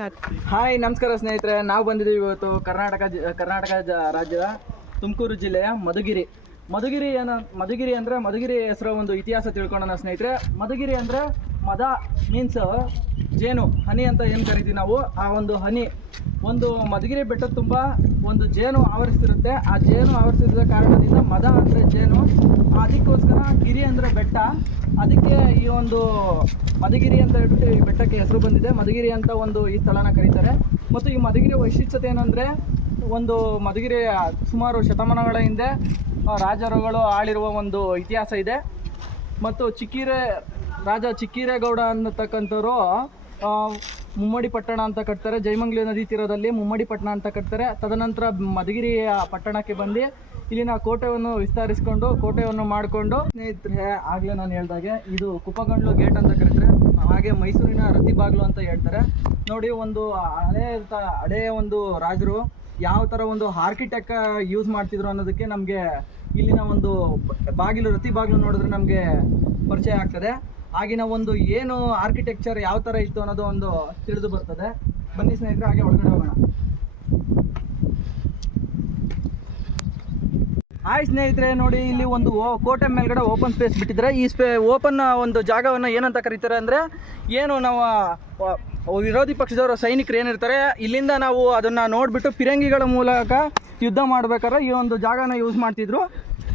Start. Hi, ನಮಸ್ಕಾರ ಸ್ನೇಹಿತರೆ. ನಾವು ಬಂದಿದ್ದೀವಿ ಇವತ್ತು ಕರ್ನಾಟಕ ರಾಜ್ಯದ ತುಮಕೂರು ಜಿಲ್ಲೆಯ ಮಧುಗಿರಿ ಅಂದರೆ ಮಧುಗಿರಿ ಹೆಸರು ಒಂದು ಇತಿಹಾಸ ತಿಳ್ಕೊಳ್ಳೋಣ ಸ್ನೇಹಿತರೆ. ಮಧುಗಿರಿ ಅಂದರೆ ಮದ ಮೀನ್ಸ್ ಜೇನು, ಹನಿ ಅಂತ ಏನು ಕರಿತೀವಿ ನಾವು. ಆ ಒಂದು ಹನಿ ಒಂದು ಮಧುಗಿರಿ ಬೆಟ್ಟದ ತುಂಬ ಒಂದು ಜೇನು ಆವರಿಸಿರುತ್ತೆ. ಆ ಜೇನು ಆವರಿಸಿದ ಕಾರಣದಿಂದ ಮದ ಅಂದರೆ ಜೇನು, ಅದಕ್ಕೋಸ್ಕರ ಗಿರಿ ಅಂದರೆ ಬೆಟ್ಟ. ಅದಕ್ಕೆ ಈ ಒಂದು ಮಧುಗಿರಿ ಅಂತ ಹೇಳ್ಬಿಟ್ಟು ಈ ಬೆಟ್ಟಕ್ಕೆ ಹೆಸರು ಬಂದಿದೆ. ಮಧುಗಿರಿ ಅಂತ ಒಂದು ಈ ಸ್ಥಳನ ಕರೀತಾರೆ. ಮತ್ತು ಈ ಮಧುಗಿರಿ ವೈಶಿಷ್ಟ್ಯತೆ ಏನಂದರೆ, ಒಂದು ಮಧುಗಿರಿ ಸುಮಾರು ಶತಮಾನಗಳ ಹಿಂದೆ ರಾಜರುಗಳು ಆಳಿರುವ ಒಂದು ಇತಿಹಾಸ ಇದೆ. ಮತ್ತು ರಾಜ ಚಿಕ್ಕಿರೇಗೌಡ ಅನ್ನತಕ್ಕಂಥವ್ರು ಮುಮ್ಮಡಿ ಪಟ್ಟಣ ಅಂತ ಕಟ್ತಾರೆ. ಜಯಮಂಗಲಿ ನದಿ ತೀರದಲ್ಲಿ ಮುಮ್ಮಡಿ ಪಟ್ಟಣ ಅಂತ ಕಟ್ತಾರೆ. ತದನಂತರ ಮಧುಗಿರಿಯ ಪಟ್ಟಣಕ್ಕೆ ಬಂದು ಇಲ್ಲಿನ ಕೋಟೆಯನ್ನು ವಿಸ್ತರಿಸಿಕೊಂಡು ಕೋಟೆಯನ್ನು ಮಾಡಿಕೊಂಡು, ಸ್ನೇಹಿತರೆ ಆಗಲೇ ನಾನು ಹೇಳ್ದಾಗೆ ಇದು ಕುಪ್ಪಗಂಡ್ಲು ಗೇಟ್ ಅಂತ ಕರೀತಾರೆ. ಹಾಗೆ ಮೈಸೂರಿನ ರತಿ ಬಾಗಿಲು ಅಂತ ಹೇಳ್ತಾರೆ. ನೋಡಿ, ಒಂದು ಹಳೆಯ ಒಂದು ರಾಜರು ಯಾವ ಥರ ಒಂದು ಆರ್ಕಿಟೆಕ್ಟ್ ಯೂಸ್ ಮಾಡ್ತಿದ್ರು ಅನ್ನೋದಕ್ಕೆ ನಮಗೆ ಇಲ್ಲಿನ ಒಂದು ರತಿ ಬಾಗಿಲು ನೋಡಿದ್ರೆ ನಮಗೆ ಪರಿಚಯ ಆಗ್ತದೆ. ಆಗಿನ ಒಂದು ಏನು ಆರ್ಕಿಟೆಕ್ಚರ್ ಯಾವ ಥರ ಇತ್ತು ಅನ್ನೋದು ಒಂದು ತಿಳಿದು ಬರ್ತದೆ. ಬನ್ನಿ ಸ್ನೇಹಿತರೆ, ಹಾಗೆ ಒಳಗಡೆ ಹೋಗೋಣ. ಹಾಯ್ ಸ್ನೇಹಿತರೆ, ನೋಡಿ ಇಲ್ಲಿ ಒಂದು ಕೋಟೆ ಮೇಲ್ಗಡೆ ಓಪನ್ ಸ್ಪೇಸ್ ಬಿಟ್ಟಿದ್ದಾರೆ. ಈ ಓಪನ್ ಒಂದು ಜಾಗವನ್ನು ಏನಂತ ಕರೀತಾರೆ ಅಂದರೆ, ಏನು ನಾವು ವಿರೋಧಿ ಪಕ್ಷದವರ ಸೈನಿಕರು ಏನಿರ್ತಾರೆ, ಇಲ್ಲಿಂದ ನಾವು ಅದನ್ನು ನೋಡಿಬಿಟ್ಟು ಫಿರಂಗಿಗಳ ಮೂಲಕ ಯುದ್ಧ ಮಾಡಬೇಕಾದ್ರೆ ಈ ಒಂದು ಜಾಗನ ಯೂಸ್ ಮಾಡ್ತಿದ್ರು.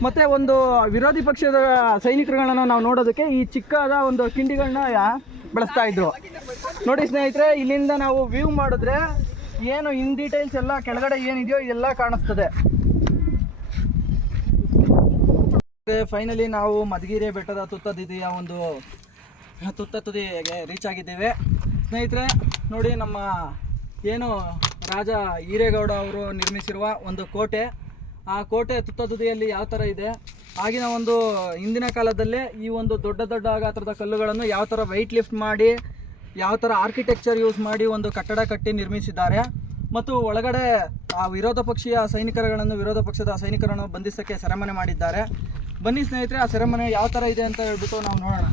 ಮತ್ತು ಒಂದು ವಿರೋಧಿ ಪಕ್ಷದ ಸೈನಿಕರುಗಳನ್ನು ನಾವು ನೋಡೋದಕ್ಕೆ ಈ ಚಿಕ್ಕದ ಒಂದು ಕಿಂಡಿಗಳನ್ನ ಬಳಸ್ತಾ ಇದ್ರು. ನೋಡಿ ಸ್ನೇಹಿತರೆ, ಇಲ್ಲಿಂದ ನಾವು ವ್ಯೂ ಮಾಡಿದ್ರೆ ಏನು ಇನ್ ಡೀಟೇಲ್ಸ್ ಎಲ್ಲ ಕೆಳಗಡೆ ಏನಿದೆಯೋ ಇದೆಲ್ಲ ಕಾಣಿಸ್ತದೆ. ಫೈನಲಿ ನಾವು ಮಧುಗಿರಿ ಬೆಟ್ಟದ ತುತ್ತ ತುದಿಗೆ ರೀಚ್ ಆಗಿದ್ದೇವೆ ಸ್ನೇಹಿತರೆ. ನೋಡಿ, ನಮ್ಮ ಏನು ರಾಜ ಈರೇಗೌಡ ಅವರು ನಿರ್ಮಿಸಿರುವ ಒಂದು ಕೋಟೆ, ಆ ಕೋಟೆ ತುತ್ತ ತುದಿಯಲ್ಲಿ ಯಾವ ಥರ ಇದೆ, ಆಗಿನ ಒಂದು ಹಿಂದಿನ ಕಾಲದಲ್ಲೇ ಈ ಒಂದು ದೊಡ್ಡ ಗಾತ್ರದ ಕಲ್ಲುಗಳನ್ನು ಯಾವ ಥರ ವೆಯ್ಟ್ ಲಿಫ್ಟ್ ಮಾಡಿ, ಯಾವ ಥರ ಆರ್ಕಿಟೆಕ್ಚರ್ ಯೂಸ್ ಮಾಡಿ ಒಂದು ಕಟ್ಟಡ ಕಟ್ಟಿ ನಿರ್ಮಿಸಿದ್ದಾರೆ. ಮತ್ತು ಒಳಗಡೆ ಆ ವಿರೋಧ ಪಕ್ಷದ ಸೈನಿಕರನ್ನು ಬಂಧಿಸೋಕ್ಕೆ ಸೆರೆಮನೆ ಮಾಡಿದ್ದಾರೆ. ಬನ್ನಿ ಸ್ನೇಹಿತರೆ, ಆ ಸೆರೆಮನೆ ಯಾವ ಥರ ಇದೆ ಅಂತ ಹೇಳ್ಬಿಟ್ಟು ನಾವು ನೋಡೋಣ.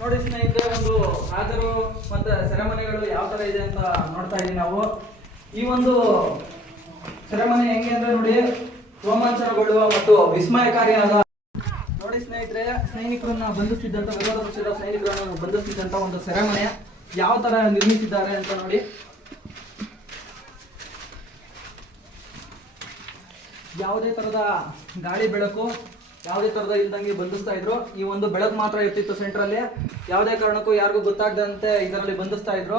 ನೋಡಿ ಸ್ನೇಹಿತರೆ, ಒಂದು ರಾಜರು ಮತ್ತು ಸೆರೆಮನೆಗಳು ಯಾವ ಥರ ಇದೆ ಅಂತ ನೋಡ್ತಾ ಇದ್ದೀವಿ ನಾವು. ಈ ಒಂದು ಸೆರೆಮನೆ ಹೆಂಗೆ ಅಂದರೆ ನೋಡಿ, ರೋಮಾಂಚನಗೊಳ್ಳುವ ಮತ್ತು ವಿಸ್ಮಯಕಾರಿಯಾದ. ನೋಡಿ ಸ್ನೇಹಿತರೆ, ವಿರೋಧ ಪಕ್ಷದ ಸೈನಿಕರನ್ನು ಬಂಧಿಸುತ್ತಿದ್ದಂಥ ಒಂದು ಸೆರೆಮನೆ ಯಾವ ಥರ ನಿರ್ಮಿಸಿದ್ದಾರೆ ಅಂತ ನೋಡಿ. ಯಾವುದೇ ಥರದ ಗಾಳಿ ಬೆಳಕು ಯಾವುದೇ ಥರದ ಇಲ್ದಂಗೆ ಬಂಧಿಸ್ತಾ ಇದ್ರು. ಈ ಒಂದು ಬೆಳಕು ಮಾತ್ರ ಇರ್ತಿತ್ತು ಸೆಂಟ್ರಲ್ಲಿ. ಯಾವುದೇ ಕಾರಣಕ್ಕೂ ಯಾರಿಗೂ ಗೊತ್ತಾಗದಂತೆ ಇದರಲ್ಲಿ ಬಂಧಿಸ್ತಾ ಇದ್ರು.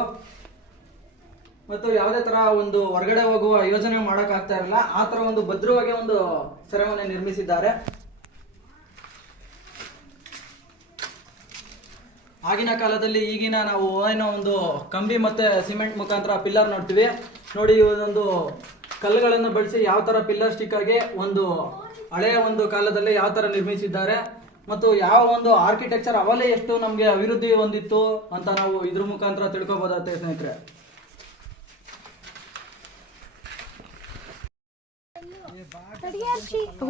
ಮತ್ತು ಯಾವುದೇ ಥರ ಒಂದು ಹೊರಗಡೆ ಹೋಗುವ ಯೋಜನೆ ಮಾಡೋಕ್ಕಾಗ್ತಾ ಇರಲಿಲ್ಲ. ಆ ಥರ ಒಂದು ಭದ್ರವಾಗಿ ಒಂದು ಸೆರೆಮನೆ ನಿರ್ಮಿಸಿದ್ದಾರೆ. ಆಗಿನ ಕಾಲದಲ್ಲಿ ಈಗಿನ ನಾವು ಏನೋ ಒಂದು ಕಂಬಿ ಮತ್ತು ಸಿಮೆಂಟ್ ಮುಖಾಂತರ ಪಿಲ್ಲರ್ ನೋಡ್ತೀವಿ. ನೋಡಿ, ಒಂದು ಕಲ್ಲುಗಳನ್ನು ಬಳಸಿ ಯಾವ ಥರ ಪಿಲ್ಲರ್ ಸ್ಟಿಕ್ ಆಗಿ ಒಂದು ಹಳೆಯ ಒಂದು ಕಾಲದಲ್ಲಿ ಯಾವ ಥರ ನಿರ್ಮಿಸಿದ್ದಾರೆ ಮತ್ತು ಯಾವ ಒಂದು ಆರ್ಕಿಟೆಕ್ಚರ್ ಅವಲೇ ಎಷ್ಟು ನಮಗೆ ಅಭಿವೃದ್ಧಿ ಹೊಂದಿತ್ತು ಅಂತ ನಾವು ಇದ್ರ ಮುಖಾಂತರ ತಿಳ್ಕೊಬೋದಾಗುತ್ತೆ ಸ್ನೇಹಿತರೆ.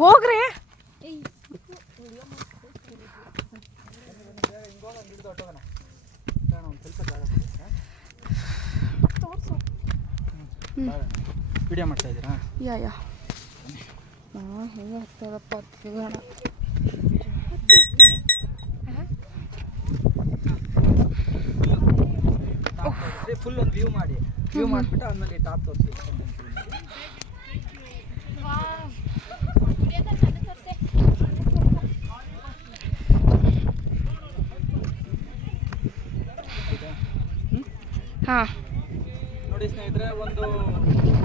ಹೋಗ್ರಿ. ವಿಡಿಯೋ ಮಾಡ್ತಾ ಇದ್ದೀರಾ? ಯಾ ಹೆಂಗೆ ಆಗ್ತದಪ್ಪ ಫುಲ್ ಒಂದು ವ್ಯೂ ಮಾಡಿಬಿಟ್ಟು ಆಮೇಲೆ ಟಾಪ್ ತೋರಿಸಿ. ಹಾಂ, ನೋಡಿ ಸ್ನೇಹಿತರೆ, ಒಂದು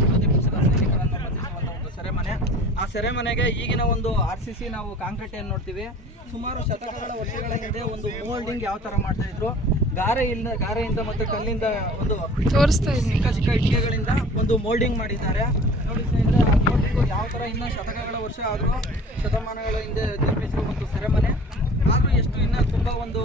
ವಿರೋಧಿ ಪಕ್ಷದ ಸೈನಿಕರನ್ನು ಬಂಧಿಸುವಂಥ ಒಂದು ಸೆರೆಮನೆ. ಆ ಸೆರೆಮನೆಗೆ ಈಗಿನ ಒಂದು RCC ನಾವು ಕಾಂಕ್ರೀಟ್ ಏನು ನೋಡ್ತೀವಿ, ಸುಮಾರು ಶತಕಗಳ ವರ್ಷಗಳ ಹಿಂದೆ ಒಂದು ಮೋಲ್ಡಿಂಗ್ ಯಾವ ಥರ ಮಾಡ್ತಾ ಇದ್ರು. ಗಾರೆಯಿಂದ ಮತ್ತು ಕಲ್ಲಿಂದ ಒಂದು ಚಿಕ್ಕ ಇಟ್ಟಿಗೆಗಳಿಂದ ಒಂದು ಮೋಲ್ಡಿಂಗ್ ಮಾಡಿದ್ದಾರೆ. ನೋಡಿ ಸ್ನೇಹಿತರೆ, ಆ ಮೋಲ್ಡಿಂಗು ಯಾವ ಥರ ಇನ್ನೂ ಶತಮಾನಗಳ ವರ್ಷ ಆದರೂ ಶತಮಾನಗಳ ಹಿಂದೆ ನಿರ್ಮಿಸಿರುವ ಒಂದು ಸೆರೆಮನೆ. ಎಷ್ಟು ಇನ್ನೂ ತುಂಬ ಒಂದು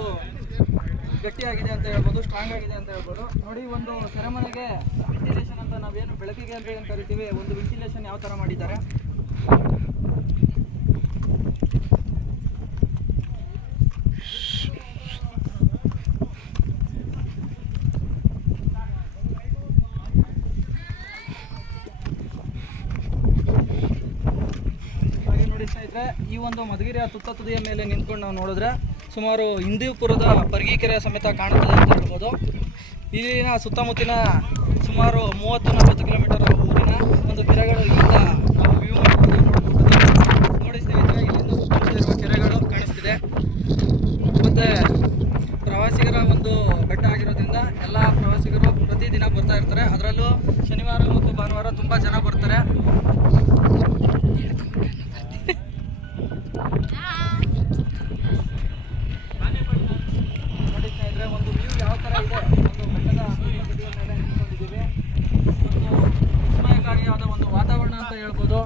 ಗಟ್ಟಿಯಾಗಿದೆ ಅಂತ ಹೇಳ್ಬೋದು, ಸ್ಟ್ರಾಂಗ್ ಆಗಿದೆ ಅಂತ ಹೇಳ್ಬೋದು. ನೋಡಿ, ಒಂದು ಸೆರೆಮನೆಗೆ ವೆಂಟಿಲೇಷನ್ ಅಂತ ನಾವೇನು ಬೆಳಕಿಗೆ ಅಂತ ಏನು ಕರಿತೀವಿ, ಒಂದು ವೆಂಟಿಲೇಷನ್ ಯಾವ ಥರ ಮಾಡಿದ್ದಾರೆ. ಹಾಗೆ ನೋಡಿ ಸ್ನೇಹಿತರೆ, ಈ ಒಂದು ಮಧುಗಿರಿಯ ತುತ್ತ ತುದಿಯ ಮೇಲೆ ನಿಂತ್ಕೊಂಡು ನಾವು ನೋಡಿದ್ರೆ ಸುಮಾರು ಹಿಂದೂಪುರದ ಬರ್ಗಿಕೆರೆ ಸಮೇತ ಕಾಣುತ್ತದೆ ಅಂತ ಹೇಳ್ಬೋದು. ಇಲ್ಲಿನ ಸುತ್ತಮುತ್ತಿನ ಸುಮಾರು 30-40 ಕಿಲೋಮೀಟರ್ ಊರಿನ ಒಂದು ಕೆರೆಗಳು ಇಲ್ಲಿಂದ ನಾವು ವ್ಯೂ ಮಾಡ್ಕೊಂಡು ನೋಡ್ಬೋದು. ನೋಡಿ ಸ್ನೇಹಿತರೆ, ಇಲ್ಲಿಂದ ಸುತ್ತಮುತ್ತ ಇರುವ ಕೆರೆಗಳು ಕಾಣಿಸ್ತಿದೆ. ಮತ್ತು ಪ್ರವಾಸಿಗರ ಒಂದು ಬೆಟ್ಟ ಆಗಿರೋದ್ರಿಂದ ಎಲ್ಲ ಪ್ರವಾಸಿಗರು ಪ್ರತಿದಿನ ಬರ್ತಾ ಇರ್ತಾರೆ. ಅದರಲ್ಲೂ ಶನಿವಾರ ಮತ್ತು ಭಾನುವಾರ ತುಂಬ ಜನ ಬರ್ತಾರೆ. ನೋಡಿ ಸ್ನೇಹಿತರೆ, ಒಂದು ವ್ಯೂ ಯಾವ ಥರ ಇದೆ, ಒಂದು ಬೆಟ್ಟದ ಬದಿಯ ಮೇಲೆ ನಿಂತ್ಕೊಂಡಿದ್ದೀವಿ. ಒಂದು ವಿಸ್ಮಯಕಾರಿಯಾದ ಒಂದು ವಾತಾವರಣ ಅಂತ ಹೇಳ್ಬೋದು.